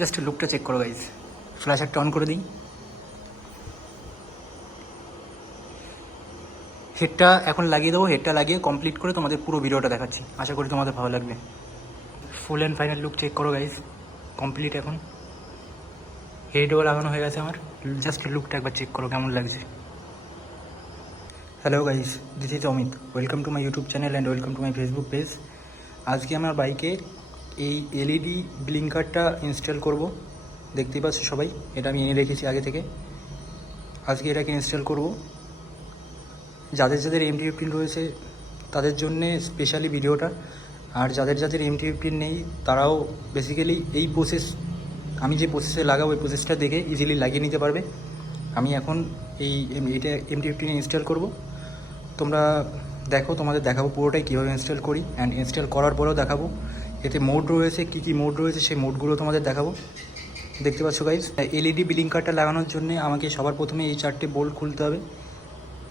Just লুকটা check করো guys. ফ্ল্যাশারটা on করে দিই। হেডটা এখন লাগিয়ে দেবো। হেডটা লাগিয়ে কমপ্লিট করে তোমাদের পুরো ভিডিওটা দেখাচ্ছি, আশা করি তোমাদের ভালো লাগবে। Full and final look check করো গাইজ। কমপ্লিট এখন হেডও লাগানো হয়ে গেছে আমার। জাস্ট লুকটা একবার চেক করো কেমন লাগছে। Hello guys, this is Amit. Welcome to my YouTube channel and welcome to my Facebook page. আজকে আমার বাইকে এই এলইডি ব্লিঙ্কারটা ইনস্টল করব। দেখতেই পাচ্ছ সবাই, এটা আমি এনে রেখেছি আগে থেকে। আজকে এটাকে ইনস্টল করব। যাদের যাদের MT-15 রয়েছে তাদের জন্যে স্পেশালি ভিডিওটা, আর যাদের যাদের MT-15 নেই তারাও বেসিক্যালি এই প্রসেস, আমি যে প্রসেসে লাগাবো এই প্রসেসটা দেখে ইজিলি লাগিয়ে নিতে পারবে। আমি এখন এটা MT-15 ইনস্টল করব। তোমরা দেখো, তোমাদের দেখাবো পুরোটাই কীভাবে ইনস্টল করি, অ্যান্ড ইনস্টল করার পরেও দেখাবো এতে মোড রয়েছে, কী কী মোড রয়েছে সেই মোডগুলো তোমাদের দেখাবো। দেখতে পাচ্ছ গাইজ, এলইডি ব্লিঙ্কারটা লাগানোর জন্য আমাকে সবার প্রথমে এই 4টে বোল্ট খুলতে হবে।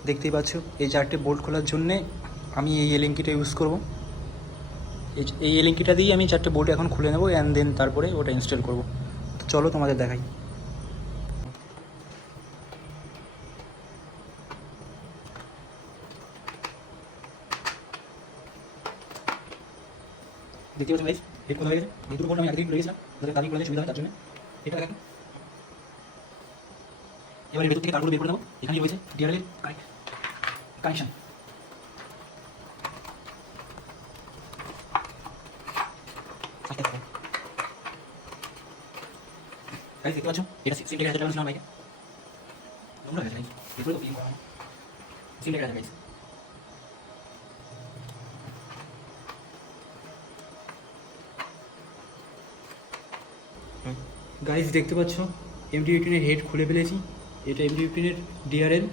দেখতেই পাচ্ছ, এই 4টে বোল্ট খোলার জন্যে আমি এই এলিঙ্কিটা ইউজ করব। এই এলিঙ্কিটা দিয়েই আমি 4টে বোল্ট এখন খুলে নেবো, অ্যান্ড দেন তারপরে ওটা ইনস্টল করব। তো চলো তোমাদের দেখাই। দেখতে পাচ্ছেন গাইজ, হেড খোলা হয়ে গেছে। এই দুটো বোল্ট আমি আগে থেকে খুলে গেছিলাম, যাতে তাড়াতাড়ি খোলা সুবিধা হয় তার জন্য। এটা দেখেন, এবারে ভেতর থেকে তারগুলো বের করে নেবো। এখানেই রয়েছে ডিআরএল এর কানেকশন। গাইজ দেখতে পাচ্ছ, এটা সিম লেখা আছে চালানো বাইকে। তোমরা গেছে গাইজ, এরপরে তো সিম লেখা আছে গাইজ। গাইজ দেখতে পাচ্ছ, MT-15 এর হেড খুলে ফেলেছি। এটা MT-15 এর ডিআরএল,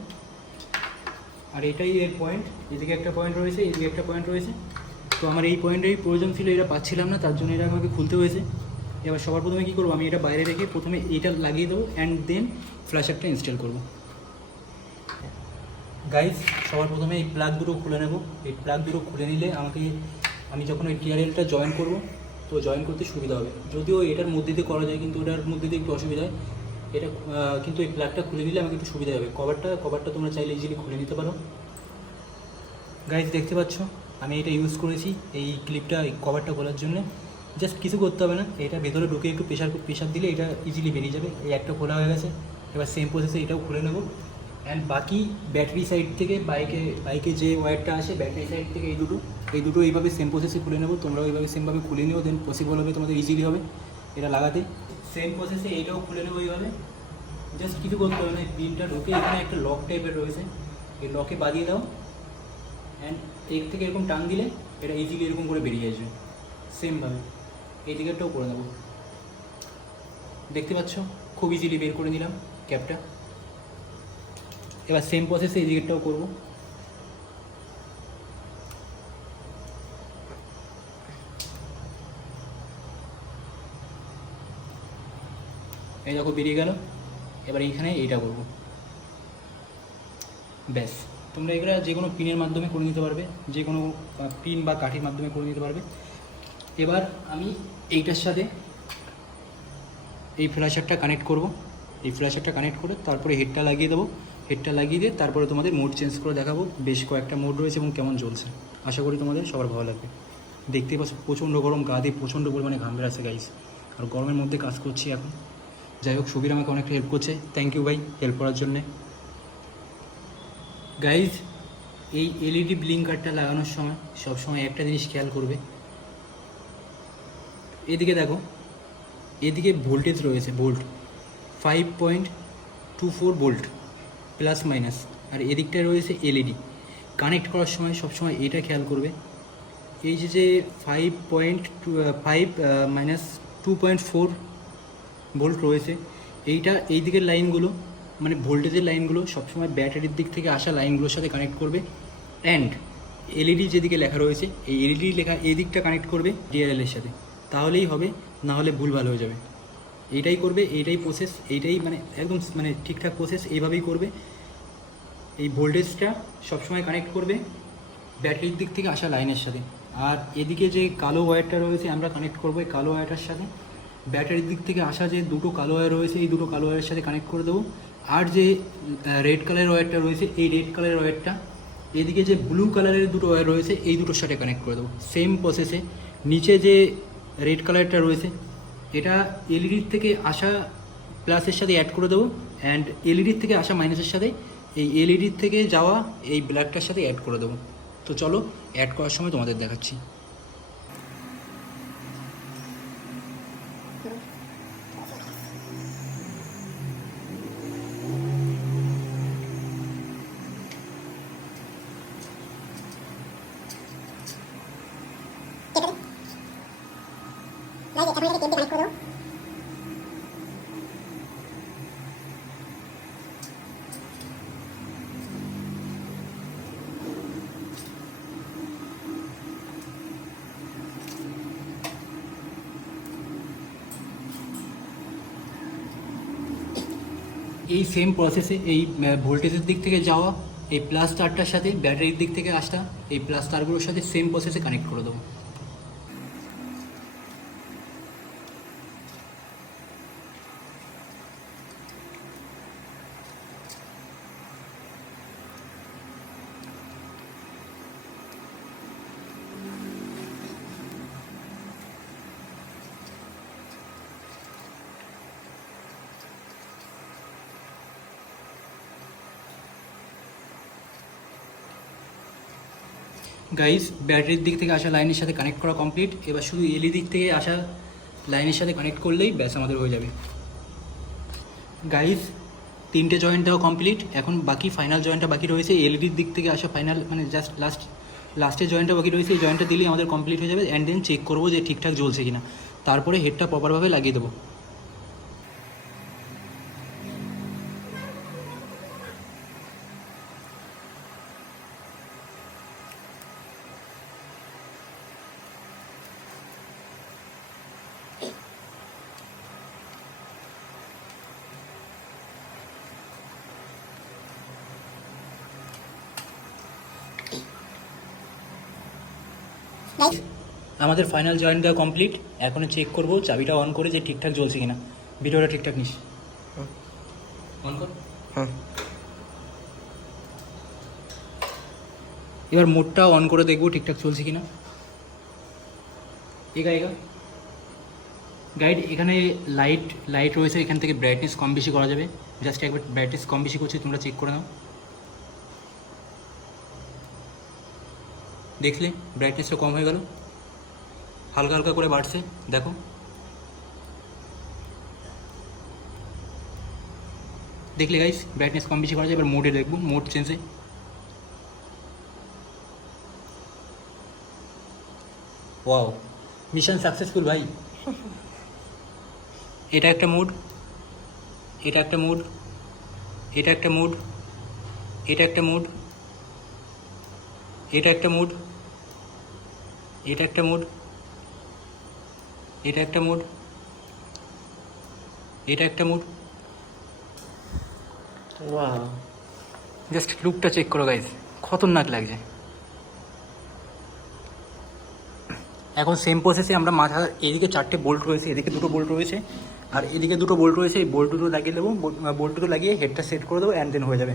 আর এটাই এর পয়েন্ট। এদিকে একটা পয়েন্ট রয়েছে, এদিকে একটা পয়েন্ট রয়েছে। তো আমার এই পয়েন্টেরই প্রয়োজন ছিল, এটা পাচ্ছিলাম না, তার জন্য এটা আমাকে খুলতে হয়েছে। এবার সবার প্রথমে কী করবো, আমি এটা বাইরে রেখে প্রথমে এইটা লাগিয়ে দেবো, অ্যান্ড দেন ফ্ল্যাশারটা ইনস্টল করবো। গাইজ সবার প্রথমে এই প্লাগ দুটো খুলে নেব। এই প্লাগ দুটো খুলে নিলে আমি যখন ওই ডিআরএলটা জয়েন করবো তো জয়েন করতে সুবিধা হবে। যদিও এটার মধ্যে দিয়ে করা যায়, কিন্তু ওটার মধ্যে দিয়ে একটু অসুবিধা হয়। এটা কিন্তু এই প্লাগটা খুলে নিলে আমাকে একটু সুবিধা হবে। কভারটা তোমরা চাইলে ইজিলি খুলে নিতে পারো। গাইজ দেখতে পাচ্ছ, আমি এটা ইউজ করেছি এই ক্লিপটা, এই কভারটা খোলার জন্য। জাস্ট কিছু করতে হবে না, এটা ভেতরে ঢুকে একটু প্রেশার দিলে এটা ইজিলি বেরিয়ে যাবে। এই একটা খোলা হয়ে গেছে। এবার সেম প্রসেসে এটাও খুলে নেব। অ্যান্ড বাকি ব্যাটারি সাইড থেকে বাইকে যে ওয়্যারটা আসে ব্যাটারি সাইড থেকে এই দুটো এইভাবে সেম প্রসেসে খুলে নেব। তোমরাও এইভাবে সেমভাবে খুলে নিও, দেন পসিবল হবে তোমাদের ইজিলি হবে এটা লাগাতে। সেম প্রসেসে এইটাও খুলে নেবো এইভাবে। জাস্ট কিছু করতে হবে না, পিনটা ঢুকে এখানে একটা লক টাইপের রয়েছে, এই লকে বাঁধিয়ে দাও, অ্যান্ড এর থেকে এরকম টান দিলে এটা ইজিলি এরকম করে বেরিয়ে আসবে। সেমভাবে এই দিকেরটাও করে দেবো। দেখতে পাচ্ছ, খুব ইজিলি বের করে নিলাম ক্যাপটা। এবার সেম প্রসেসে এই দিকেরটাও করবো। এই দেখো বেরিয়ে গেল। এবার এইখানে এইটা করবো। ব্যাস, তোমরা এগুলো যে কোনো পিনের মাধ্যমে করে নিতে পারবে, যে কোনো পিন বা কাঠির মাধ্যমে করে নিতে পারবে। এবার আমি এইটার সাথে এই ফ্ল্যাশারটা কানেক্ট করব। এই ফ্ল্যাশারটা কানেক্ট করে তারপরে হেডটা লাগিয়ে দেবো। হেডটা লাগিয়ে দিয়ে তারপরে তোমাদের মোড চেঞ্জ করে দেখাবো। বেশ কয়েকটা মোড রয়েছে এবং কেমন চলছে, আশা করি তোমাদের সবার ভালো লাগবে। দেখতেই পাচ্ছ, প্রচণ্ড গরম, গা দিয়ে প্রচণ্ড পরিমাণে ঘাম বেরোচ্ছে গাইস। আর গরমের মধ্যে কাজ করছি এখন। যাই হোক, সুবীর আমাকে অনেকটা হেল্প করছে, থ্যাংক ইউ ভাই হেল্প করার জন্যে। গাইজ এই এলইডি ব্লিঙ্কারটা লাগানোর সময় সবসময় একটা জিনিস খেয়াল করবে। এদিকে দেখো, এদিকে ভোল্টেজ রয়েছে, ভোল্ট 5.24 ভোল্ট প্লাস মাইনাস, আর এদিকটায় রয়েছে এলইডি। কানেক্ট করার সময় সবসময় এটা খেয়াল করবে, এই যে 5.5 মাইনাস 2.4 ভোল্ট রয়েছে, এই দিকের লাইনগুলো মানে ভোল্টেজের লাইনগুলো সবসময় ব্যাটারির দিক থেকে আসা লাইনগুলোর সাথে কানেক্ট করবে। অ্যান্ড এলইডি যেদিকে লেখা রয়েছে এই এলইডি লেখা এই দিকটা কানেক্ট করবে ডিআরএলের সাথে, তাহলেই হবে, না হলে ভুলভাল হয়ে যাবে। এইটাই করবে, এইটাই প্রসেস, এইটাই মানে একদম মানে ঠিকঠাক প্রসেস, এইভাবেই করবে। এই ভোল্টেজটা সবসময় কানেক্ট করবে ব্যাটারির দিক থেকে আসা লাইনের সাথে। আর এদিকে যে কালো ওয়্যারটা রয়েছে আমরা কানেক্ট করবো এই কালো ওয়্যারটার সাথে। ব্যাটারির দিক থেকে আসা যে দুটো কালো ওয়্যার রয়েছে এই দুটো কালো ওয়্যারের সাথে কানেক্ট করে দেবো। আর যে রেড কালারের ওয়্যারটা রয়েছে এই রেড কালারের ওয়্যারটা এদিকে যে ব্লু কালারের দুটো ওয়্যার রয়েছে এই দুটোর সাথে কানেক্ট করে দেবো সেম প্রসেসে। নিচে যে রেড কালারটা রয়েছে এটা এলইডির থেকে আসা প্লাসের সাথে অ্যাড করে দেবো, অ্যান্ড এলইডির থেকে আসা মাইনাসের সাথে এই এলইডির থেকে যাওয়া এই ব্ল্যাকটার সাথে অ্যাড করে দেবো। তো চলো অ্যাড করার সময় তোমাদের দেখাচ্ছি। এই সেম প্রসেসে এই ভোল্টেজের দিক থেকে যাওয়া এই প্লাস তারটার সাথে ব্যাটারির দিক থেকে আসা এই প্লাস তারগুলোর সাথে সেম প্রসেসে কানেক্ট করে দেবো। গাইস ব্যাটারির দিক থেকে আসা লাইনের সাথে কানেক্ট করা কমপ্লিট। এবার শুধু এলই দিক থেকে আসা লাইনের সাথে কানেক্ট করলেই ব্যাস আমাদের হয়ে যাবে। গাইস 3টে জয়েন্ট দেওয়া কমপ্লিট, এখন বাকি ফাইনাল জয়েন্টটা বাকি রয়েছে। এলইডির দিক থেকে আসা ফাইনাল মানে জাস্ট লাস্টের জয়েন্টটা বাকি রয়েছে, এই জয়েন্টটা দিলেই আমাদের কমপ্লিট হয়ে যাবে। অ্যান্ড দেন চেক করবো যে ঠিকঠাক জ্বলছে কিনা, তারপরে হেডটা প্রপারভাবে লাগিয়ে দেবো। আমাদের ফাইনাল জয়েন্ট দেওয়া কমপ্লিট, এখন চেক করবো চাবিটা অন করে যে ঠিকঠাক জ্বলছে কিনা। ভিডিওটা ঠিকঠাক নিস, অন কর। হ্যাঁ, এবার মোডটা অন করে দেখবো ঠিকঠাক চলছে কিনা। এগা গাইড এখানে লাইট রয়েছে, এখান থেকে ব্রাইটনেস কম বেশি করা যাবে। জাস্ট একবার ব্রাইটনেস কম বেশি করছি, তোমরা চেক করে নাও। দেখলে ব্রাইটনেসটা কম হয়ে গেল, হালকা হালকা করে বাড়ছে, দেখো। দেখলে গাইস ব্রাইটনেস কম বেশি করা যায়। এবার মোডে দেখবো, মোড চেঞ্জে। ওয়াও, মিশন সাকসেসফুল ভাই। এটা একটা মুড, এটা একটা মুড, এটা একটা মুড, এটা একটা মুড, এটা একটা মুড, এটা একটা মুড, এটা একটা মুড, এটা একটা মুড। ওয়াও, জাস্ট লুকটা চেক করো গাইস, খতরনাক লাগছে। এখন সেম প্রসেসে আমরা মাথার এদিকে 4টে বোল্ট রয়েছে, এদিকে 2টো বোল্ট রয়েছে, আর এদিকে 2টো বোল্ট রয়েছে। এই বোল্ট দুটো লাগিয়ে দেবো, বোল্ট দুটো লাগিয়ে হেডটা সেট করে দেবো, অ্যান্ড দেন হয়ে যাবে।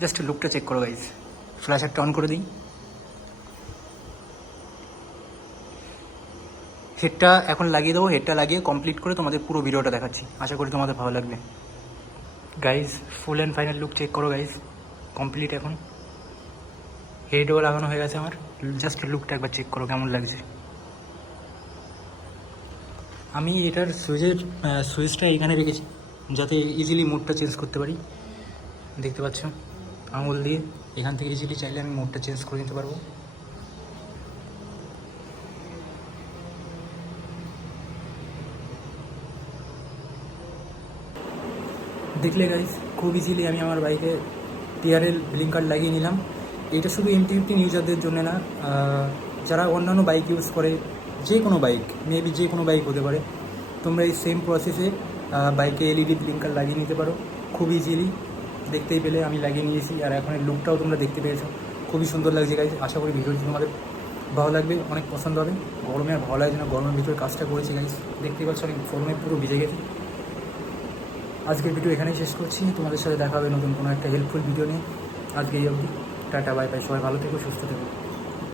জাস্ট লুকটা চেক করো গাইস। ফ্ল্যাশারটা অন করে দিই। হেডটা এখন লাগিয়ে দেবো, হেডটা লাগিয়ে কমপ্লিট করে তোমাদের পুরো ভিডিওটা দেখাচ্ছি, আশা করি তোমাদের ভালো লাগবে। Guys full and final look check করো গাইস, কমপ্লিট। এখন হেডও লাগানো হয়ে গেছে আমার, জাস্ট লুকটা একবার চেক করো কেমন লাগছে। আমি এটার সুইচটা এখানে রেখেছি যাতে ইজিলি মোডটা চেঞ্জ করতে পারি। দেখতে পাচ্ছ আঙুল দিয়ে এখান থেকে ইজিলি চাইলে আমি মোডটা চেঞ্জ করে নিতে পারবো। দেখলে গাইস খুব ইজিলি আমি আমার বাইকে টিআরএল ব্লিঙ্কার লাগিয়ে নিলাম। এটা শুধু MT-15 ইউজারদের জন্য না, যারা অন্যান্য বাইক ইউজ করে, যে কোনো বাইক, মেবি যে কোনো বাইক হতে পারে, তোমরা এই সেম প্রসেসে বাইকে LED ব্লিঙ্কার লাগিয়ে নিতে পারো খুব ইজিলি। দেখতেই পেলে আমি লাগিয়ে নিয়েছি, আর এখন লুকটাও তোমরা দেখতে পেয়েছো, খুবই সুন্দর লাগছে গাইস। আশা করি ভিডিওটি তোমাদের ভালো লাগবে, অনেক পছন্দ হবে। গরমে আর ভালো লাগছে না, গরমের ভিতরে কাজটা করেছি গাইস, দেখতেই পাচ্ছ আমি গরমে পুরো ভিজে গেছি। আজকের ভিডিও এখানেই শেষ করছি, তোমাদের সাথে দেখা হবে নতুন কোনো একটা হেল্পফুল ভিডিও নিয়ে। আজকে এই অবধি, টাটা বাই বাই, সবাই ভালো থেকো, সুস্থ থেকো।